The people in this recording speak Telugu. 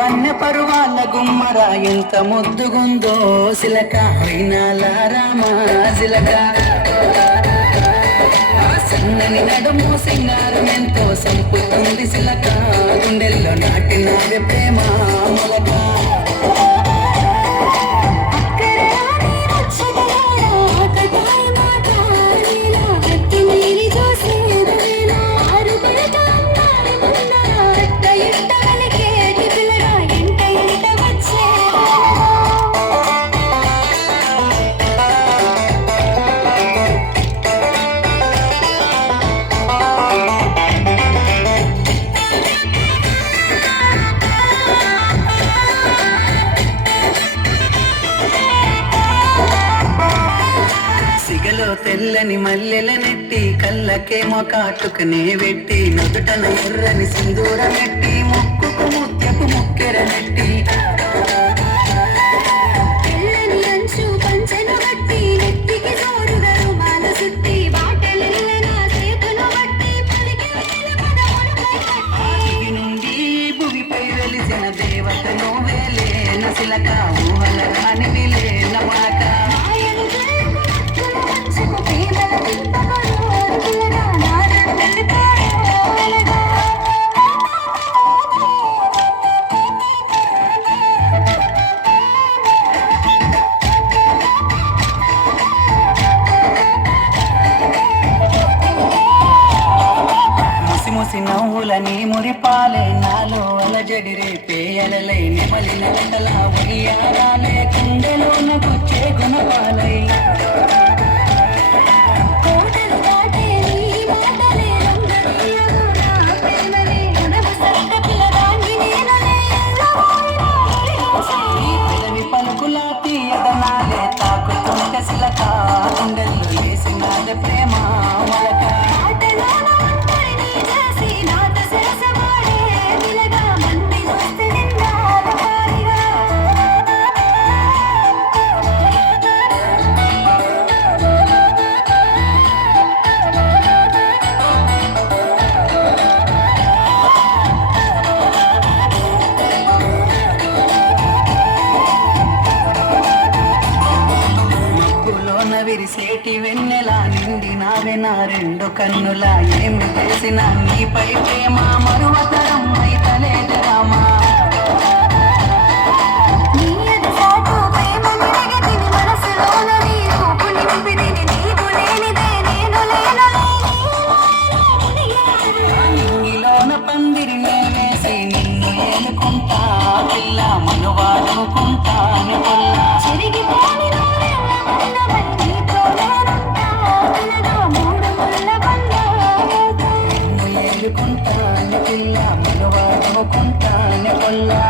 వన్నె పరువాల గుమ్మరా ఎంత ముద్దుగుందో సిలక అయినాల రామా సిలక సన్నని నడుము సింగారం ఎంతో సంపుతుంది సిలక గుండెల్లో నాటినావే ప్రేమ మొలక తెల్లని మల్లెల నెట్టి కళ్ళకేమో కాటుకనే వెట్టి నుదుటన ఎర్రని సింధూర నెట్టి ముక్కుకు ముత్యపు ముక్కెర నెట్టి నుండి భూమిపై వెలిసిన దేవత నువ్వేలే నసిలక ఊహల రానివి లేన మాక నవ్వులని మురిపాలే నాలో అలజడి రేపే అలలై నెమలిన వెంటలా ఉయ్యారాలే కుండెలోన గుచ్చే గుణపాలై పలుకులా తీయదనాలే తాకుతుంటే సిలక గుండెల్లో వేసినాదే ప్రేమ మొలక విరిసేటి వెన్నెలా నిండి నావే నా రెండు కన్నులా ఏమి చేసినా నీపై ప్రేమ మరువతరం అయితలేదు రామా నింగిలోన పందిరినే వేసి నిన్ను ఏలుకుంటా పిల్ల మనువాడుకుంటాను పొల్లా కుంటాను పిల్ల మనవాడుకుంటాను పొల్లా